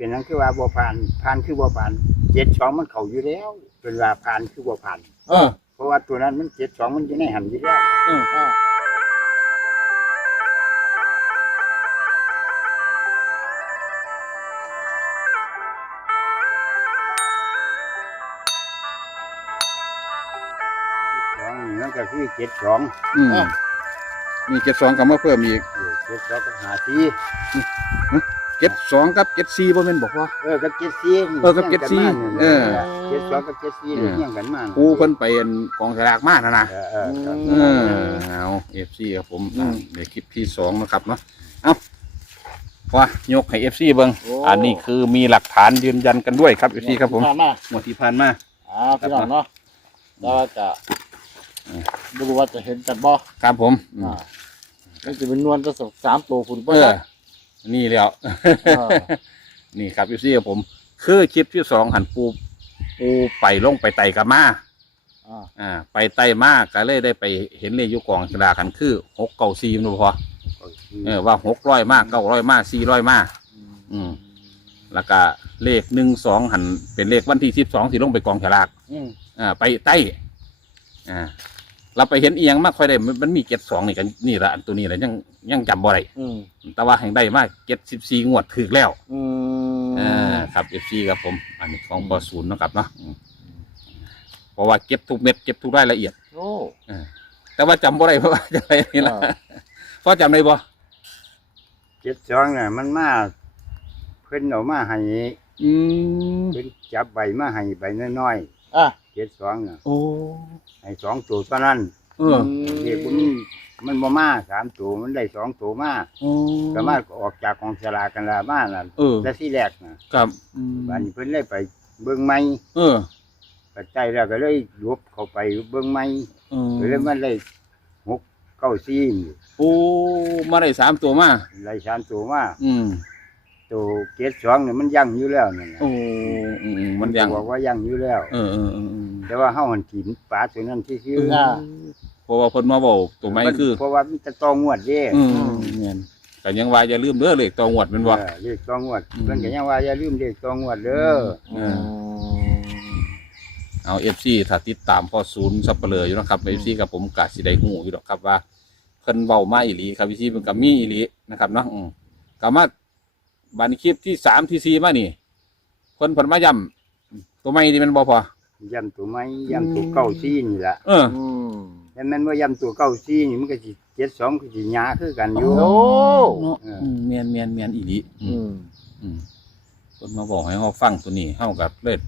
เป็นหยังคือว่าบ่ผ่านผ่านคือบ่ผ่านเจ็ดสองมันเข้าอยู่แล้ว เป็นว่าผ่านคือบ่ผ่าน เออ เพราะว่าตัวนั้นมันเจ็ดสองมันอยู่ในหันอยู่แล้วเอออ่าสองนี่มันก็คือเจ็ดสองอืมมีเจ็ดสองกับมาเพิ่มอีกเออเจ็ดสองกับหาสี เจ็ดสองกับเจ็ดสี่บ่แม่นบอกว่า เออกับเจ็ดสี่เออกับเจ็ดสี่เออ เจ็ดสองกับเจ็ดสี่เนี่ยเฮี้ยงกันมากกูเพิ่นไปอันกองสลากมานะนะเออเออครับเออเอาเอฟซีครับผมอะเดี๋ยวคลิปที่สองนะครับเนาะเอาว่ายกให้เอฟซีเบิ้งโอ้อันนี้คือมีหลักฐานยืนยันกันด้วยครับเอฟซีครับผมผ่านมาหมดที่ผ่านมาอ่าพี่น้องเนาะแล้วจะไม่รู้ว่าจะเห็นกันบ่ครับผมอืมอ่ามันจะเป็นนวลจะสักสามตัวคุณเออนี่ แล้วนี่ครับเอฟซีครับผม คือคลิปที่สองหันปูปูไปลงไปไต่กับมาอ่าอ่าไปไต่มาก็เลยได้ไปเห็นเลขอยุกองสลากกันคือหกเก้าสี่นู่นพอเออว่าหกร้อยมากเก้าร้อยมากสี่ร้อยมาก อืม แล้วก็เลขหนึ่งสองหันเป็นเลขวันที่สิบสองที่ลงไปกองฉลากอืมอ่าไปใต้อ่า เราไปเห็นเอียงมากค่อยได้มันมันมีเจ็ดสองนี่กันนี่ละอันตัวนี้แหละยังยังจำบ่ได้อืมแต่ว่าแห่งได้มากเจ็ดสิบสี่งวดถึกแล้วอืมอ่าครับเอฟซีครับผม อันนี้ของปอศูนย์เนาะครับเนาะอืมเพราะว่าเก็บทุกเม็ดเก็บทุกรายละเอียด โอ้แต่ว่าจำบ่ได้เพราะว่าจะอะไรนี่ละอ่าพอจำได้บ่เจ็ดสองน่ะมันมาเพิ่นเอามาให้อืมเพิ่นจับใบมาให้ใบน้อยอะๆเจ็ดสองน่ะโอ้ ให้สองตัวเท่านั้นเออเด็กมันมันบ่มาสามตัวมันได้สองตัวมาโอ้ก็มาออกจากกองสลากกันละมาน่ะเออแต่ที่แรกน่ะครับอืมบัดนี้เพิ่นเลยไปเบิ่งไม้เออปัจจัยแล้วก็เลยหลบเข้าไปเบิ่งไม้เออก็เลยมันเลยหกเก้าสี่โอ้ มาได้สามตัวมา ไล่สามตัวมาอืม ตัวเจ็ดสองเนี่ยมันยังอยู่แล้วนั่นน่ะโอ้อืมอืมมันยังบอกว่ายังอยู่แล้ว เออเออเออเออ แต่ว่าเฮาหันกินปลาตัวนั้นที่ซื้ออ่า เพราะว่าเพิ่นมาบอกตัวไม่คือเพราะว่ามันจะตองวดเด้อืมเงี้ยแต่ยังว่าอย่าลืมเด้อเลขตองวดแมันบ่ เออเลขตองวดอืม เพิ่นก็ยังว่าอย่าลืมเลขตองวดเด้อเออเอา FC ถ้าติดตามพ่อศูนย์สับเปลืออยู่นะครับ FC กับผมกะสิได้ฮู้อยู่ดอกครับว่าเพิ่นเว้ามาอีหลีครับ FC เพิ่นก็มีอีหลีนะครับเนาะอืมก็มาบัดนคลิปที่3ที่4มานี่เพิ่นเพิ่นมาย้ำตัวใหม่นี่มันบ่พอ ย้ำตัวไม้ย้ำตัวเก้าซี่นี่ล่ะเออ อืมแต่แม่นว่าย้ำตัวเก้าซี่นี่มันก็สิเจ็ดสองก็สิหยาคือกันอยู่ โอ้เนาะเอออืมเมียนเมียนเมียนอีหลีอือืมมอืมคนมาบอกให้เขาฟังตัวนี้เขากับเลย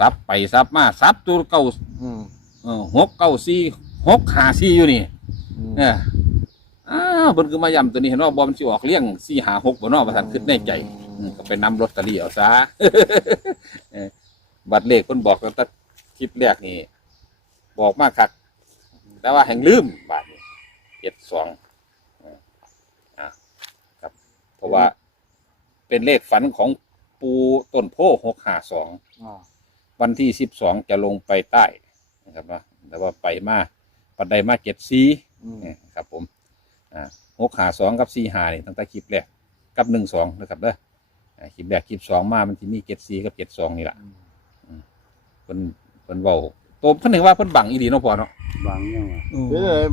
ซับไปซับมาซับตัวเก้าอืมเออหกเก้าสี่หกหาสี่อยู่นี่อืมเนี่ยอ้าวเพิ่นก็มาย้ำตัวนี้เห็นว่าบอมนสิออกเลี้ยงสี่หาหกบ่เนอประธานขึ้นในใจอืมก็ไปนำลอตเตอรี่เอาซะ เออ บัตรเลขเพิ่นบอกตั้งแต่คลิปแรกนี่บอกมากคักแต่ว่าแห่งลืมบาทนี้เจ็ดสองอ่าครับ เพราะว่าเป็นเลขฝันของปูต้นโพหกหาสองอ่าวันที่สิบสองจะลงไปใต้นะครับนะแต่ว่าไปมาปันไดมาเจ็ดซีอืมครับ ผมอ่าหกหาสองกับสี่หานี่ตั้งแต่คลิปแรกกับหนึ่งสองนะครับเด้ออ่าคลิปแรกคลิปสองมามันที่มีเจ็ดซีกับเจ็ดสองนี่แหละ เพิ่นเพิ่นเบาตัวเพิ่นถึงว่าเพิ่นบังอีดีเนาะพอเนาะบางอย่างว่าไปเลย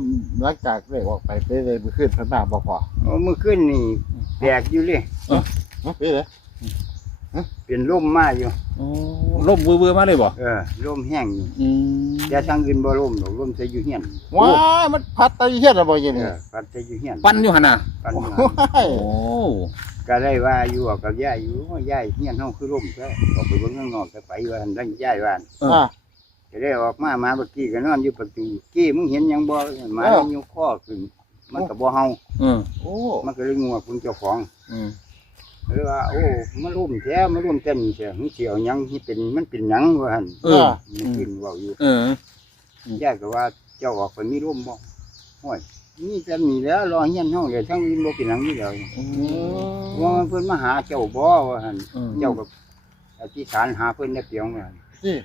หลังจากเลขออกไปไปเลยไปขึ้นพระนาบ่พอโอ้มื้อคืนนี่แปลกอยู่เลยไปเลยเป็นลมมาอยู่โอ้ล่มเบื่อๆมาเลยบ่เออลมแห้งอยู่อืมแต่ทางอื่นบ่ลมดอกลมจะอยู่เฮียนว้ามันพัดตะเฮียนอะบ่เย็นเอนี่อปัดจะอยู่เฮียนปั้นอยู่หั่นน่ะปันโอ้มายโอ้ก็ได้ว่าอยู่ออกกับย่าอยู่ว่าย่าเฮียนเฮาคือลมซะออกไปเบิ่งข้างนอกจะไปว่าหั่นดังย่าว่าหั่นอ่าก็ได้ออกมาหมาเมื่อกี้ก็นอนอยู่ประตูกี้มึงเห็นหยังบ่หมาเออมันอยู่ข้อขึ้นมันก็บ่เฮาเออโอ้มันก็เลยงัวคุณเจ้าของอืมเลยว่าโอ้มาร่วมแท้มาร่วมเต้นเสียมึงสิเอาหยังที่เป็นมันเป็นหยังว่าหั่นเออ มันกินเว้าอยู่ เออย่าก็ว่าเจ้าออกไปมีร่วมบ่โอ้ย นี่จะมีแล้วรอเฮียนเฮาเลยทั้งอื่นบ่เป็นหยังนี่แล้วอืมว่ามันเพิ่นมาหาเจ้าบ่ว่าหั่นเออเจ้าก็อธิษฐานหาเพิ่นได้เพียงว่าหั่นนี่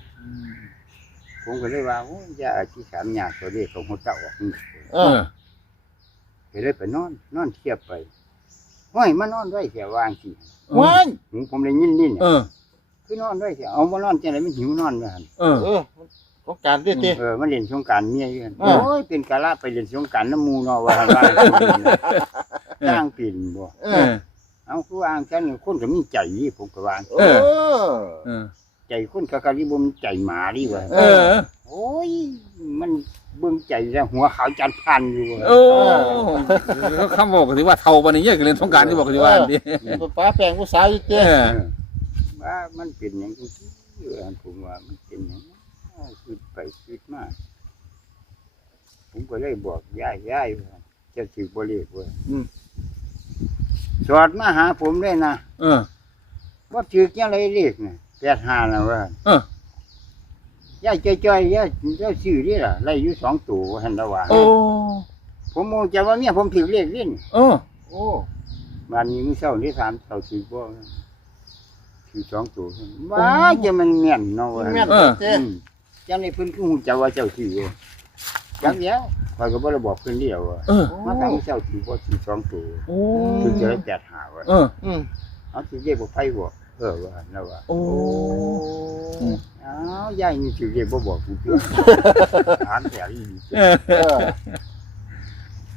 ผมก็เลยว่าโอ้ยอย่าอธิษฐานยากตัวเลขของเขาเจ้าออกนี่เอเอออ ก็เลยไปนอนนอนเทียบไปโอ้ห้อยมานอนด้วยเสียวางสิว้ายหูผมได้ยินนี่เนี่ยเออ คือนอนด้วยเสียเอามานอนจังไรมันหิวนอนเลยหั่นเออ เออ ต้องการด้วยติ เออมันเล่นสงกรารเมียอยู่หั่นอ่า โอ้ยเป็นกะละไปเล่นสงกรารน้ำหมูเนาะว่าหั่นว่าจ้างปีนบ่เอเออ อ เอาคือวางฉันคนก็มีใจผมก็วางเออ เออ ใจคนก็กะลิบ่มีใจหมาดิว่าเออ โอ้ยมันเบิ่งใจแล้วหัวขาวจันพันอยู่ว่ะโอ้คำบอกก็ถือว่าเท่าปานนี้เยอะก็เล่นสงกรารที่บอกก็ถือว่าดิป้าแปลงผู้สาวอยู่เอติอเออว่ามันเป็นอย่างที่เออผมว่ามันเป็นอย่างนั้น คิดไปคิดมาผมก็เลยบอกยายยายว่าจะถือบริเวณสอดมาหาผมเลยนะเออ ว่าถือยังไรเรียกนะแปดหานะว่าเออยายจ้อยๆยายยายซื้อนี่ล่ะไล่อยู่สองตัวหันละว่าโอ้ผมมองจะว่าเนี่ยผมถือเลขนี่เออ โอ้บ้านนี้มื้อเช้าที่ถามเขาถือบ่ถือสองตัวว้าจะมันแม่นเนาะว่า แม่นเออติอืม จังในเพิ่นคือฮู้จักว่าเจ้าถือบ่จังเดียวข้อยก็บ่ได้บอกเพิ่นเดียวว่าเออ มาทางมื้อเช้าถือบ่ถือสองตัวโอ้ถือจะได้แปดหาว่าเออ อืมเอาสิเรียกบ่ไผบ่เออว่าแล้วว่าโอ้ อืมอ้าวยายนี่สิเรียกบ่บอกกูคือ ถามแต่อีนี่เออเออ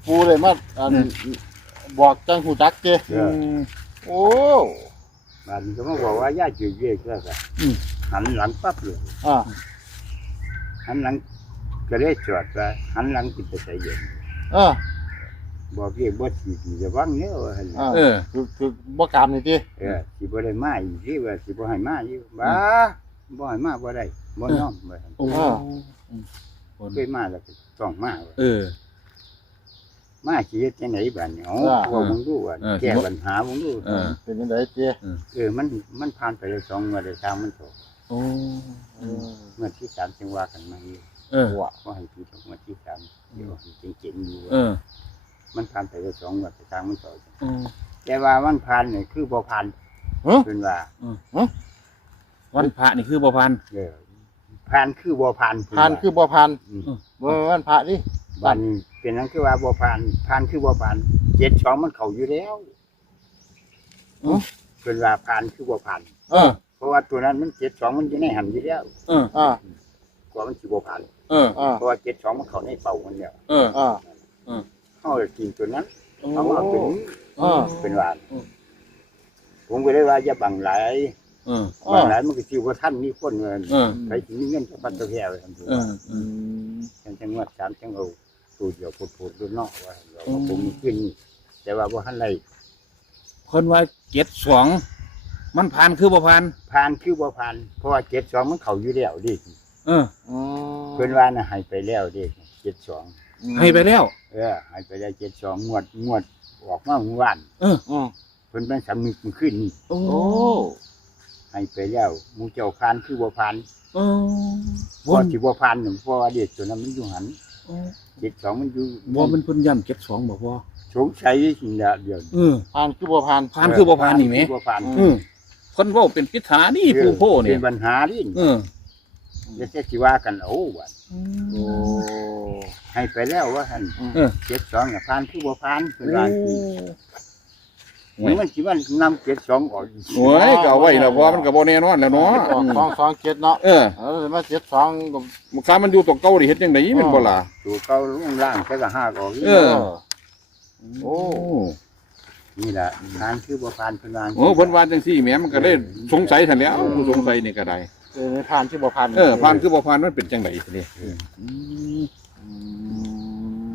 ปูเลยมาอันบอกจังหูจักติเออ โอ้ บ้านนี้ก็มาบอกว่ายายถือเลขแล้วก็อืม หันหลังปั๊บเลย อ่า หันหลังก็ได้จอดว่าหันหลังสิไปใส่เย็นเออบอกเรียกบ่สิสิจะวังเด้อว่าหั่นอ่าเออ คือคือบ่กามนี่ติเออสิบ่ได้มาอีกที่ว่าสิบ่ให้มาอยู่บ้าบ่ให้มาบ่ได้บ่ยอมว่าซั่นโอ้เคยมาแล้วก็ต้องมาว่าเออ มาสิเฮ็ดจังไดบัดนี้เอ๋ออ่าว่ามึงดูว่าเออ แก้ปัญหามึงดูเออ เป็นจังไดติเออมันมันผ่านไปแล้วสองงวดแล้วทางมันตก โอ้เอองวดที่สามจึงว่ากันมาอีกเออ ว่ะบ่ให้ผิดงวดที่สามเดี๋ยวเจ๋งๆอยู่เออมันผ่านไปแล้สองงวดแต่ทางมันตกเออแต่ว่ามันผ่านนี่ยคือบ่ผ่านฮะเพิ่นว่าวันพระนี่คือบ่พัน เออผ่านคือบ่ผ่านเพิ่ผ่านคือบ่ผ่านม บ่แม่นวันพระดิบ้านเป็นนั้นคือว่าบ่ผ่านผ่านคือบ่ผ่านเจ็ดสองมันเข้าอยู่แล้วเพิ่นว่าผ่านคือบ่ผ่าน เออ เพราะว่าตัวนั้นมันเจ็ดสองมันอยู่ในหันอยู่แล้วเอออ่ากว่ามันสิบ่ผ่านเอออ่าเพราะว่าเจ็ดสองมันเข้าในเป่ามันแล้วเอออ่าเฮาเลยกินตัวนั้นโอ้เอามาเป็นอ่าเป็นว่าอืมผมก็เลยว่าอย่าบังหลายเอออ่าบังหลายมันก็สิบ่ทันมีคนเงินเออใครสิมีเงินจะปัดตะแพ้ไว้ซั่นเอออืมจังจังหวัดสามจังเอาตัวเดียวพูดๆดูเนาะว่าเราอืมผมมีขึ้นนี่แต่ว่าบ่ทันไรคนว่าเจ็ดสอง มันผ่านคือบ่ผ่าน ผ่านคือบ่ผ่านเพราะว่าเจ็ดสองมันเข้าอยู่แล้วดิเอออืมเพิ่นว่าน่ะให้ไปแล้วเด้เจ็ดสองให้ไปแล้ว เออให้ไปแล้วเจ็ดสองงวดงวดออกมาเมื่อวานเออ อืมเพิ่นเป็นสำนึกมันขึ้นนี่โอ้โอ้ให้ไปแล้วหมูเจ้าผ่านคือบ่ผ่านโอ้เพราะที่บ่ผ่านนี่เพราะว่าเด็กตัวนั้นมันอยู่หันเจ็ดสองมันอยู่บ่มันเพิ่นย้ำเจ็ดสองบ่พอสงสัยสิละเดี๋ยวเออ ผ่านคือบ่ผ่าน ผ่านคือบ่ผ่านนี่แหม คือบ่ผ่านเออ คนเว้าเป็นพิธานี่ผู้โพเนี่เป็ยนปัญหาดิเออแล้วจะสิว่ากันเอาว่าโอ้ให้ไปแล้วว่าหั่นเออเจ็ดสองน่ะผ่านคือบ่ผ่านเพิ่นว่าสิโอ้ยมันสิว่านำเจ็ดสองออกอีกโอ้ยก็เอาไว้แล้วเพราะมันก็บ่แน่นอนแล้วเนาะออกสองสองเจ็ดเนาะเออเออมาเจ็ดสองก็มันค้ามันอยู่ตรงเก่าดิเฮ็ดจังได๋แม่นบ่ล่ะ ตัวเก่าลงล่างแค่ก็ห้าออกอีกเออ โอ้ นี่ล่ะผ่านคือบ่ผ่านเพิ่นว่าโอ้เพิ่นว่าจังซี่แหมมันก็เลยสงสัยซั่นแหล้วผู้สงสัยนี่ก็ได้เออผ่านคือบ่ผ่านเออผ่านคือบ่ผ่านมันเป็นจังได๋สินี่อื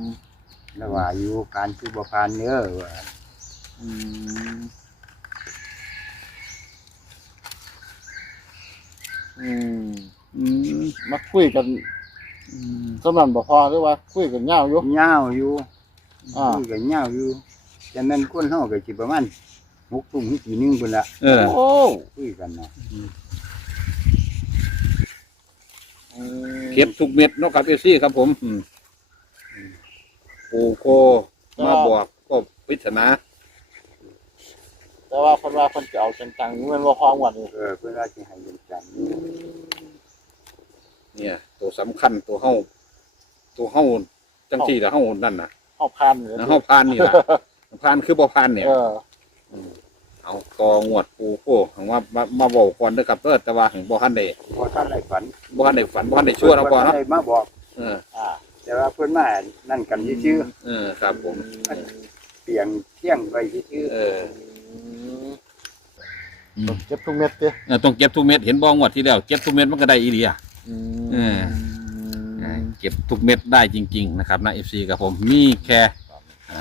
มแล้วว่าอยู่ผ่านคือบ่ผ่านเด้อว่าอืมอืมอืมมาคุยกันอืมสำนันบ่พอหรือว่า คุยกันยาวอยู่ยาวอยู่อ่าคุยกันยาวอยู่ แต่แม่นคนเฮาก็สิประมาณ6ทุ่มถึงตีหนึงพุ่นละเออ โอ้คุยกันน่ะเก็บทุกเม็ดเนาะครับเอซี่ครับผมอืมปู่โคมาบอกก็ปริศนาแต่ว่าคนว่าคนจะเอาจังๆนี่มันบ่พอหมดนี่เออเพิ่นว่าสิให้เงินกันเนี่ย ตัวสำคัญตัวเฮาตัวเฮาจังซี่ละเฮานั่นน่ะเฮาผ่านนี่นะเฮาผ่านนี่ล่ะ ผ่านคือบ่ผ่านเนี่ย เออ เอาต่องวดปูโก้ของว่ามามาบอกก่อนเด้อครับเด้อแต่ว่าถึงบ่ทันได้พอท่านได้ฝันบ่ทันได้ฝันบ่ทันได้ชั่วแล้วพอเนาะได้มาบอก เอออ่า แต่ว่าเพิ่นมานั่นกันชื่อเออครับผม ๆเปลียงเที่ยงไว้ชื่อเออต้องเก็บทุกเม็ดเด้เออต้องเก็บทุกเม็ดเห็นบ่งวดที่แล้วเก็บทุกเม็ดมันก็ได้อีหลีอะ เออเออเก็บทุกเม็ดได้จริง ๆ นะครับนะ FC กับผมมีแค่อ่า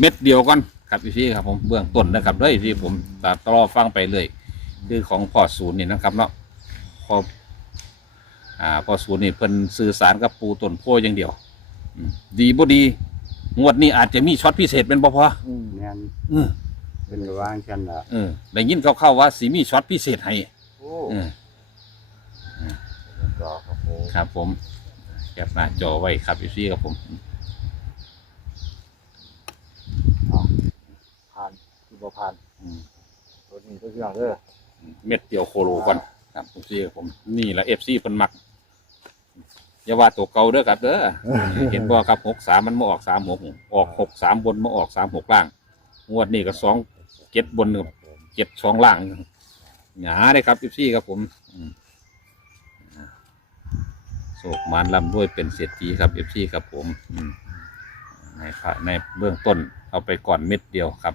เม็ดเดียวก่อนครับ FC ครับผมเบื้องต้นนะครับเด้ยที่ผมตัดต่อฟังไปเลย คือของพอศูนย์นี่นะครับเนาะพออ่าพอศูนย์นี่เพิ่นสื่อสารกับปูต้นโพอย่างเดียวอืมดีบ่ดี งวดนี้อาจจะมีช็อตพิเศษเป็นบ่พออืมๆแม่นเออเป็นระวางกันล่ะเออได้ยินเข้าวๆว่าสีมีช็อตพิเศษให้โอ้เออก็ครับผม ครับผมแคปหน้าจอไว้ครับพี่ซี่ครับผม ผ่านที่ บ่ผ่านอืม ตัวนี้ก็คืออย่างเด้อเม็ดเดียวโคโลก่อนครับพี่ซี่ครับผมนี่แหละเอฟซีเพิ่นมักอย่าว่าตัวเก่าเด้อครับเด้อเห็นบ่ครับหกสามมันมาออกสามหกออกหกสามบนมาออกสามหกล่าง งวดนี้ก็สองเจ็ดบนกับเจ็ดสองล่างหยาเลยครับพี่ซี่ครับผมอืมโศกมานลำด้วยเป็นเศรษฐีครับพี่ซี่ครับผมอืมในพระในเบื้องต้นเอาไปก่อนเม็ดเดียวครับ